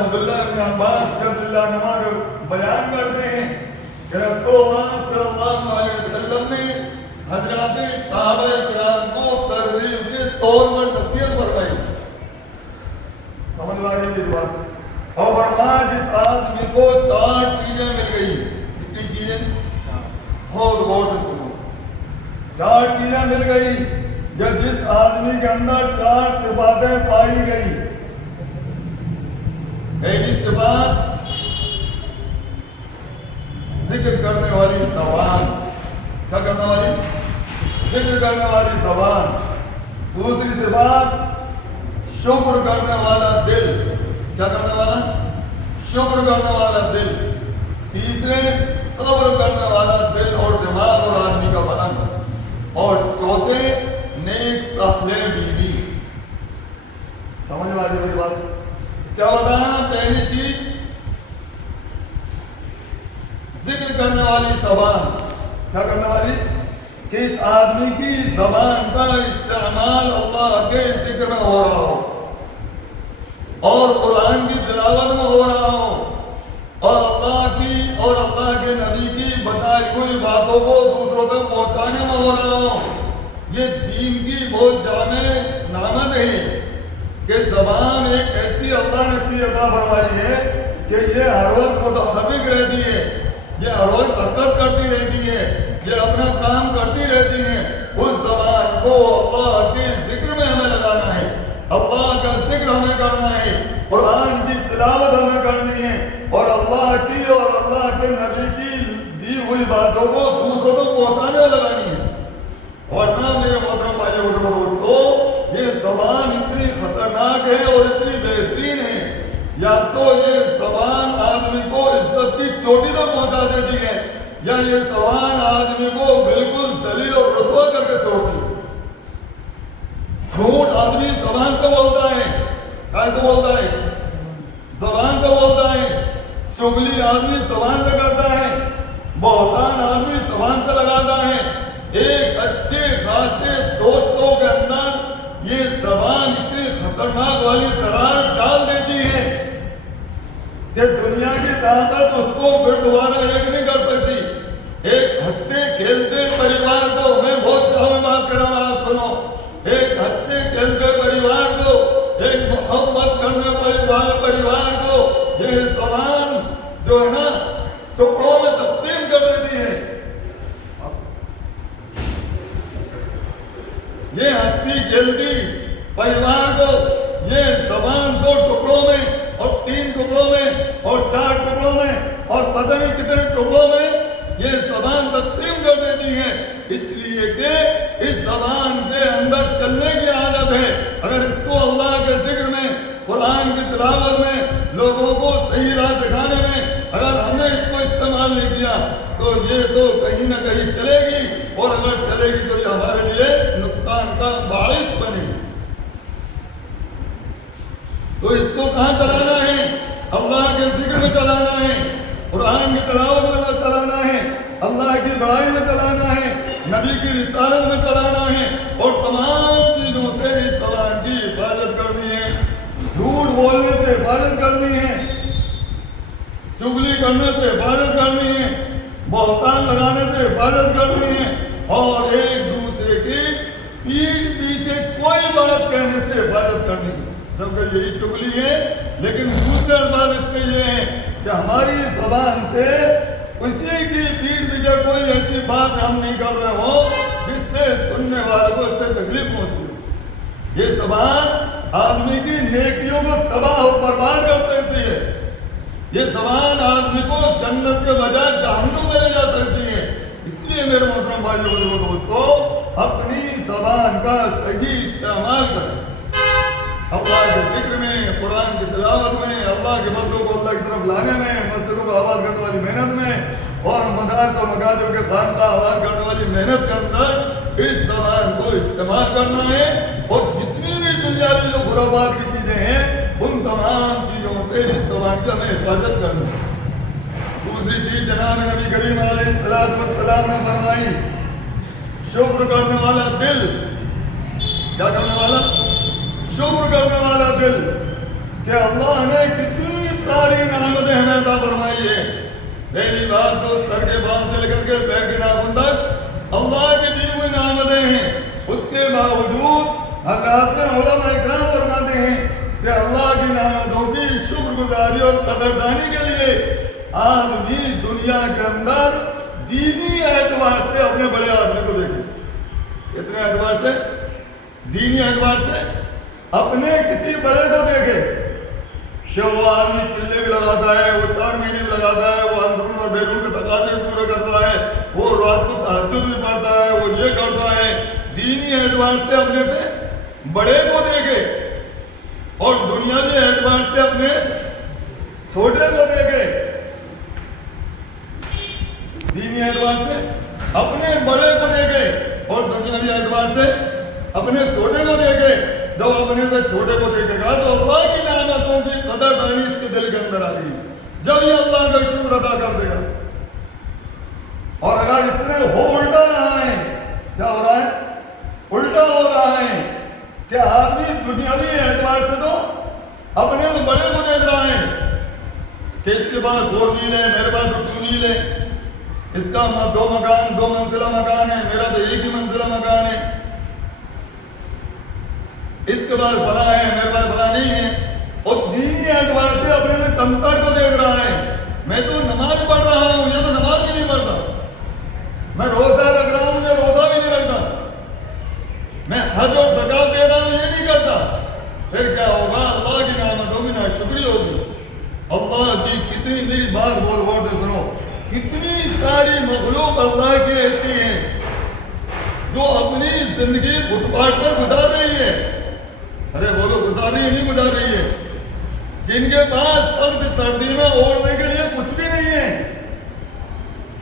عبداللہ بن عباس رضی اللہ عنہ بیان کرتے ہیں کہ رسول اللہ صلی اللہ علیہ وسلم نے حضرات صحابہ کرام کو ترغیب کے طور پر نصیحت فرمائی. سمجھ آگے کی بات. اور فرمایا جس آدمی کو 4 چیزیں مل گئی. کتنی چیزیں؟ بہت غور سے سنو. 4 چیزیں مل گئی. جب جس آدمی کے اندر 4 صفاتیں پائی گئی. پہلی صفات ذکر کرنے والی زبان. کیا کرنے والی؟ ذکر کرنے والی زبان. دوسری صفات شکر کرنے والا دل. کیا کرنے والا؟ شکر کرنے والا دل. تیسرے صبر کرنے والا دل اور دماغ اور آدمی کا بدن. اور چوتھے نیک صالح بیوی. سمجھ میں آ گئی میری بات؟ کیا بتایا؟ پہلی چیز ذکر کرنے والی زبان. کیا کرنے والی؟ کہ اس آدمی کی زبان کا استعمال اللہ کے ذکر میں ہو رہا ہو اور قرآن کی تلاوت میں ہو رہا ہو اور اللہ کی اور اللہ کے نبی کی بتائی ہوئی باتوں کو دوسروں تک پہنچانے میں ہو رہا ہو. یہ دین کی بہت جامع نعمت ہے کہ زبان ایک ایسی اللہ نے چیز عطا فرمائی ہے کہ یہ ہر وقت متحرک رہتی ہے. یہ ہر وقت حرکت کرتی رہتی ہے. یہ اپنا کام کرتی رہتی ہیں. اس زبان کو اللہ کے ذکر میں ہمیں لگانا ہے. اللہ کا ذکر ہمیں کرنا ہے. قرآن کی تلاوت ہمیں کرنی ہے اور اللہ کی اور اللہ کے نبی کی دی ہوئی باتوں کو دوسروں تک پہنچانے میں لگانی ہے. ورنہ میرے محترم بھائیو اور دوستو یہ زبان اتنی خطرناک ہے اور اتنی بہترین ہے. یا تو یہ زبان آدمی کو عزت کی چوٹی تک پہنچا دیتی ہے یا یہ زبان آدمی کو بالکل ذلیل اور رسوا کر کے چھوڑتی ہے. جھوٹ آدمی زبان سے بولتا ہے. کیسے بولتا ہے؟ زبان سے بولتا ہے. چغلی آدمی زبان سے کرتا ہے. بہتان آدمی زبان سے لگاتا ہے. ایک اچھے خاصے دوستوں کے اندر یہ زبان اتنی خطرناک والی درار ڈال دیتی ہے کہ دنیا کی طاقت اس کو پھر دوبارہ ایک نہیں کر سکتی. ایک ہنستے کھیلتے پریوار کو میں بہت جامع بات کر رہا ہوں, آپ سنو. ایک ہنستے کھیلتے پریوار کو, ایک محبت کرنے پریوار کو یہ زبان جو ہے نا ٹکڑوں میں تقسیم کر دیتی ہے. یہ ہنستی کھیلتی پریوار کو یہ زبان 2 ٹکڑوں میں اور 3 ٹکڑوں میں اور 4 ٹکڑوں میں اور پتہ نہیں کتنے ٹکڑوں میں یہ زبان تقسیم کر دیتی ہے. اس لیے کہ اس زبان کے اندر چلنے کی عادت ہے. اگر اس کو اللہ کے ذکر میں, قرآن کی تلاوت میں, لوگوں کو صحیح راہ دکھانے میں اگر ہم نے اس کو استعمال نہیں کیا تو یہ تو کہیں نہ کہیں چلے گی اور اگر چلے گی تو یہ ہمارے لیے نقصان کا باعث بنے گی. تو اس کو کہاں چلانا ہے؟ اللہ کے ذکر میں چلانا ہے, قرآن کی تلاوت میں چلانا ہے, اللہ کی بڑائی میں چلانا ہے, نبی کی رسالت میں چلانا ہے اور تمام چیزوں سے اس زبان کی حفاظت کرنی ہے. جھوٹ بولنے سے حفاظت کرنی ہے, چغلی کرنے سے حفاظت کرنی ہے, بہتان لگانے سے حفاظت کرنی ہے اور ایک دوسرے کی پیٹھ پیچھے کوئی بات کہنے سے حفاظت کرنی ہے. سب کا یہی چغلی ہے. لیکن دوسرے الفاظ اس کے یہ ہیں کہ ہماری زبان سے کسی کی پیٹھ پیچھے کوئی ایسی بات ہم نہیں کر رہے ہوں جس سے سننے والے کو اس سے تکلیف پہنچتی ہو. یہ زبان آدمی کی نیکیوں کو تباہ اور برباد کر سکتی ہے. یہ زبان آدمی کو جنت کے بجائے جہنم میں لے جا سکتی ہے. اس لیے میرے محترم بھائیو اور دوستو اپنی زبان کا صحیح استعمال کریں. اللہ کے ذکر میں, قرآن کی تلاوت میں, اللہ کے بندوں کو اللہ کی طرف لانے میں, مسجدوں کو آباد کرنے والی محنت میں اور مدارس اور مکاتب کے خانقاہ آباد کرنے والی محنت کے اندر اس زبان کو استعمال کرنا ہے. اور جتنی بھی دنیاوی جو خرافات کی چیزیں ہیں ان تمام چیزوں سے اس زبان کی ہمیں حفاظت کرنا ہے. دوسری چیز جناب نبی کریم علیہ السلام نے فرمائی, شکر کرنے والا دل. کیا کرنے والا؟ شکر کرنے والا دل. کہ اللہ نے کتنی ساری نعمتیں ہمیں عطا فرمائیے. پہلی بات تو سر کے بال سے لے کر کے پیر کے ناخن تک اللہ کی دی ہوئی نعمتیں ہیں. اس کے باوجود حضرات علماء اکرام فرماتے ہیں کہ اللہ کی نعمتوں کی شکر گزاری اور قدردانی کے لیے آدمی دنیا کے اندر دینی اعتبار سے اپنے بڑے آدمی کو دیکھے. کتنے اعتبار سے؟ دینی اعتبار سے اپنے کسی بڑے کو دیکھے کہ وہ آدمی چلے بھی لگاتا ہے, وہ 4 مہینے بھی لگاتا ہے, وہ اندرون اور بیرون کے تقاضے بھی پورے کرتا ہے, وہ رات کو تہجد بھی پڑھتا ہے, وہ یہ کرتا ہے. دینی اعتبار سے اپنے سے بڑے کو دیکھے اور دنیاوی اعتبار سے اپنے چھوٹے کو دیکھے. دینی اعتبار سے اپنے بڑے کو دیکھے اور دنیاوی اعتبار سے اپنے چھوٹے کو دیکھے. جب اپنے سے چھوٹے کو دیکھے گا تو اللہ کی نعمتوں کی قدردانی اس کے دل کے اندر آ گئی. جب یہ اللہ کا شکر ادا کر دے گا. اور اگر اس طرح ہو الٹا رہا ہے, کیا ہو رہا ہے؟ الٹا ہو رہا ہے کہ آدمی دنیاوی اعتبار سے تو اپنے سے بڑے کو دیکھ رہا ہے کہ اس کے بعد 4 ویل ہے, میرے پاس 2 ویل ہے, اس کا 2 مکان 2 منزلہ مکان ہے, میرا تو 1 ہی منزلہ مکان ہے, اس کے بعد بھلا ہے, میرے پاس بھلا نہیں ہے. اور دینی اعتبار سے اپنے سے کمتر کو دیکھ رہا ہے. میں تو نماز پڑھ رہا ہوں, یہ تو نماز بھی نہیں پڑھتا. میں روزہ رکھ رہا ہوں, یہ روزہ بھی نہیں رکھتا. میں حج اور زکات دے رہا ہوں, یہ نہیں کرتا. پھر کیا ہوگا؟ اللہ کی نعمتوں کی ناشکری ہوگی. اللہ کی کتنی میری بات غور سے سنو, کتنی ساری مخلوق اللہ کی ایسی ہیں جو اپنی زندگی فٹ پاتھ پر گزار رہی ہے. ارے بولو, گزار رہی ہے نہیں گزار رہی ہے؟ جن کے پاس سخت سردی میں اوڑھنے کے لیے کچھ بھی نہیں ہے.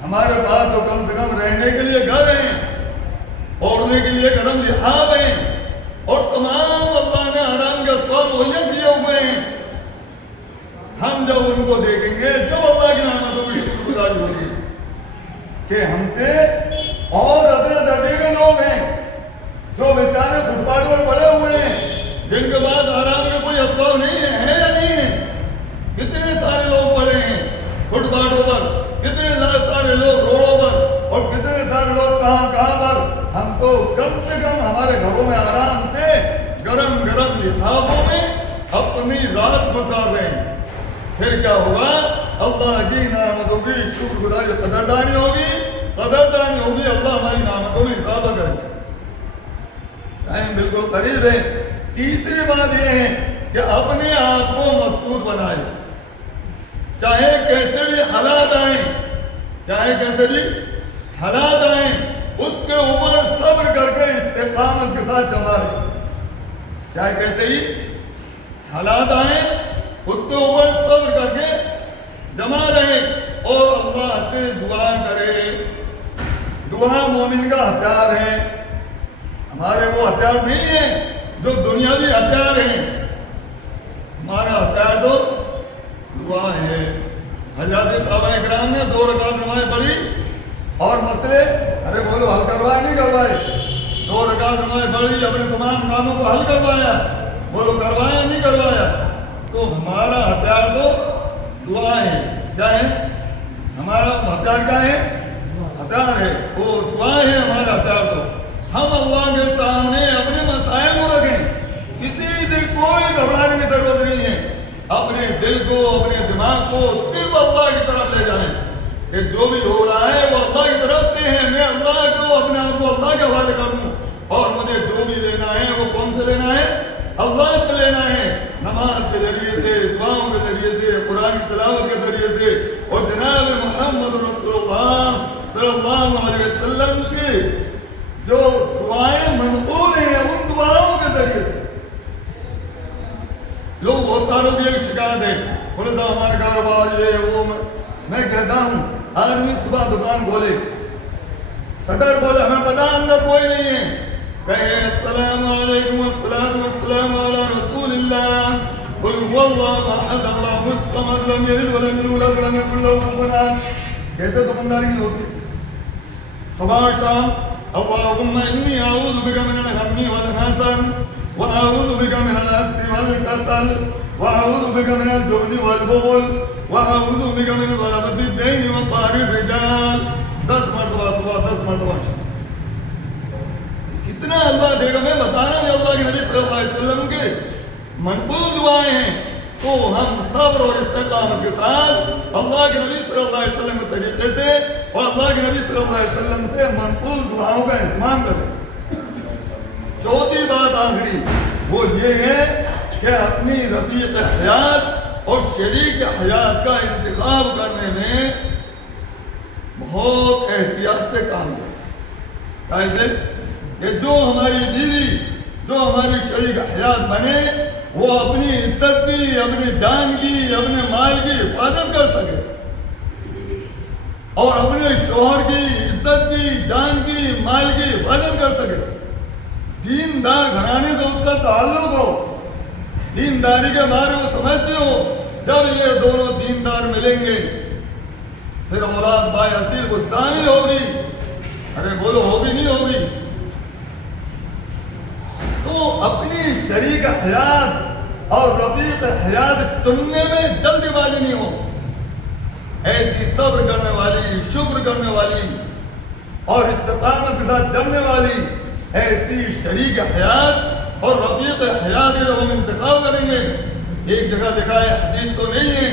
ہمارے پاس تو کم سے کم رہنے کے لیے گھر ہیں, اوڑھنے کے لیے گرم لحاف ہیں, اور تمام اللہ نے آرام کے اسباب مہیا کیے ہوئے ہیں. ہم جب ان کو دیکھیں گے, جب اللہ کی نعمتوں کی شکر گزاری ہوگی کہ ہم سے اور ادنا درجے کے لوگ ہیں جو بیچارے فٹ پاتھ پر پڑے ہوئے ہیں, جن کے پاس آرام کے کوئی اسباب نہیں ہے یا نہیں ہے. کتنے سارے لوگ پڑے ہیں فٹ پاتھوں پر, کتنے سارے لوگ روڈوں پر, اور کتنے سارے لوگ کہاں پر. ہم تو کم سے کم ہمارے گھروں میں آرام سے گرم گرم لحافوں میں اپنی رات گزار رہے ہیں. پھر کیا ہوگا؟ اللہ کی نعمتوں کی شکر گزاری قدردانی ہوگی. اللہ ہماری نعمتوں میں اضافہ کرے. ٹائم بالکل قریب ہے. تیسری بات یہ ہے کہ اپنے آپ کو مضبوط بنائے, چاہے کیسے بھی حالات آئیں, چاہے کیسے بھی حالات آئیں, اس کے اوپر صبر کر کے استقامت کے ساتھ جمع رہے. چاہے کیسے ہی حالات آئیں, اس کے اوپر صبر کر کے جمع رہے اور اللہ سے دعا کرے. دعا مومن کا ہتھیار ہے. ہمارے وہ ہتھیار نہیں ہیں جو دنیاوی ہتھیار ہیں. ہمارا ہتھیار تو دعا ہے. حضرات صحابہ کرام نے 2 رکعت نماز پڑھی اور مسئلے, ارے بولو, حل کروائے نہیں کروائے؟ 2 رکعت نماز پڑھی, اپنے تمام کاموں کو حل کروایا. بولو, کروایا نہیں کروایا؟ تو ہمارا ہتھیار تو دعا ہے. کیا ہے ہمارا ہتھیار؟ کیا ہے؟ ہتھیار ہے, وہ دعا ہے ہمارا ہتھیار. تو ہم اللہ کے سامنے اپنے مسائل کو رکھیں, کسی سے کوئی گھبرانے کی ضرورت نہیں ہے. اپنے دل کو, اپنے دماغ کو صرف اللہ کی طرف لے جائیں کہ جو بھی ہو رہا ہے وہ اللہ کی طرف سے ہے. میں اللہ کو, اپنے آپ کو اللہ کے حوالے کر دوں, اور مجھے جو بھی لینا ہے وہ کون سے لینا ہے؟ اللہ سے لینا ہے. نماز کے ذریعے سے, دعاؤں کے ذریعے سے, قرآن کی تلاوت کے ذریعے سے, اور جناب محمد رسول اللہ صلی اللہ علیہ وسلم سے جو دعائیں منقول ہیں ان دعاؤں کے ذریعے سے. لوگ بہت ساروں کی ایک شکایت ہے, بولے صاحب ہمارے کاروبار یہ وہ. میں کہتا ہوں آدمی صبح دکان کھولے, شٹر کھولے, ہمیں پتا اندر کوئی نہیں ہے, کہے السلام علیکم والسلام علی رسول اللہ, قل هو اللہ احد اللہ الصمد لم یلد ولم یولد ولم یکن له کفوا احد. کیسے دکانداری نہیں ہوتی؟ صبح اور شام اللهم إني أعوذ بك من الهم والحزن وأعوذ بك من العجز والكسل وأعوذ بك من الجبن والبخل وأعوذ بك من غلبة الدين وقهر الرجال 10 مرتبہ صبح 10 مرتبہ شام. کتنا اللہ دے گا. میں بتا رہا ہوں اللہ کے نبی صلی اللہ علیہ وسلم کے مقبول دعائیں ہیں. تو ہم صبر اور استقامت کے ساتھ اللہ کے نبی صلی اللہ علیہ وسلم کے طریقے سے اور اللہ کے نبی صلی اللہ علیہ وسلم سے مقبول دعاؤں کا اہتمام کریں. چوتھی بات آخری وہ یہ ہے کہ اپنی رفیق حیات اور شریک حیات کا انتخاب کرنے میں بہت احتیاط سے کام کریں. ایسے کہ جو ہماری بیوی جو ہماری شریک حیات بنے وہ اپنی عزت کی اپنی جان کی اپنے مال کی حفاظت کر سکے اور اپنے شوہر کی عزت کی جان کی مال کی حفاظت کر سکے. دیندار گھرانے سے اس کا تعلق ہو, دینداری کے بارے وہ سمجھتے ہو. جب یہ دونوں دیندار ملیں گے پھر اولاد بائے اصیل بستانی ہوگی. ارے بولو ہوگی نہیں ہوگی؟ تو اپنی شریک حیات اور رفیق حیات چننے میں جلدی بازی نہیں ہو. ایسی صبر کرنے والی, شکر کرنے والی اور استقامت کے ساتھ چلنے والی ایسی شریک حیات اور رفیق حیات جب ہم انتخاب کریں گے. ایک جگہ لکھا ہے, حدیث تو نہیں ہے,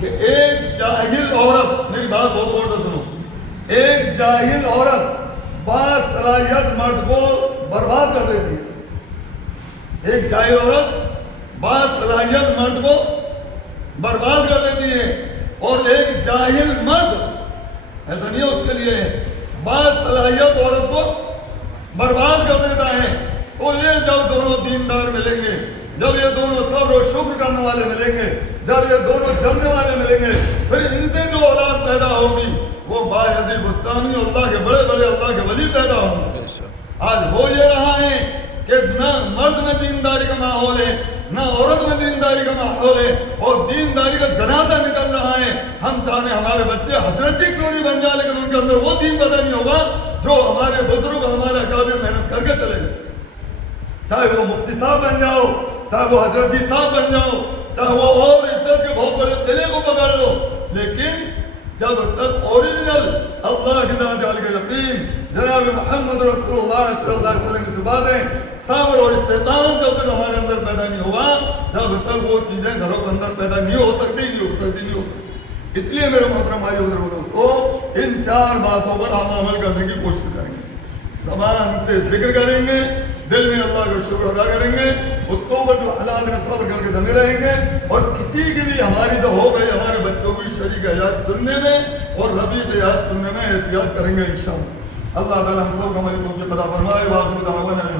کہ ایک جاہل عورت, میری بات بہت غور سے سنو, ایک جاہل عورت باصلاحیت مرد کو برباد کر دیتی ہے. ایک جاہل عورت باصلاحیت مرد کو برباد کر دیتی ہے اور ایک جاہل مرد ایسا نہیں ہے اس کے لیے باصلاحیت عورت کو برباد کر دیتا ہے. تو یہ جب دونوں دیندار ملیں گے, جب یہ دونوں صبر و شکر کرنے والے ملیں گے, جب یہ دونوں جمنے والے ملیں گے, پھر ان سے جو اولاد پیدا ہوگی وہ باعزیز بستانی اللہ کے بڑے بڑے اللہ کے ولی پیدا ہوں گے. آج ہو یہ رہا ہے کہ نہ مرد میں دینداری کا ماحول ہے, نہ عورت میں دینداری کا ماحول ہے, اور دینداری کا جنازہ نکل رہا ہے. ہم چاہتے ہمارے بچے حضرت جی کیوں نہیں بن جائے, لیکن ان کے اندر وہ دین پتہ نہیں ہوگا جو ہمارے بزرگ ہمارے اکابر محنت کر کے چلے گئے. چاہے وہ مفتی صاحب بن جاؤ, چاہے وہ حضرت جی صاحب بن جاؤ, چاہے وہ اور عزت کے بہت بڑے قلعے کو پکڑ لو, لیکن جب تک اوریجنل اللہ کی ذات علی کے یقین جناب محمد رسول اللہ صلی اللہ علیہ وسلم کی صفاتیں صبر اور استقامت جب تک ہمارے اندر پیدا نہیں ہوا, جب تک وہ چیزیں گھروں کے اندر پیدا نہیں ہو سکتی. اس لیے میرے محترم بھائی اور دوستو, ان 4 باتوں پر ہم عمل کرنے کی کوشش کریں گے. زبان سے ذکر کریں گے, دل میں اللہ کا شکر ادا کریں گے, اس کے اوپر جو حالات میں صبر کر کے دمے رہیں گے, اور کسی کی بھی ہماری جو ہو گئی ہمارے بچوں کی شریک حیات چننے میں اور رفیق حیات چننے میں احتیاط کریں گے انشاءاللہ. اللہ تعالیٰ ہم سب کو عمل کو پتہ فرمائے. واخر دعوانا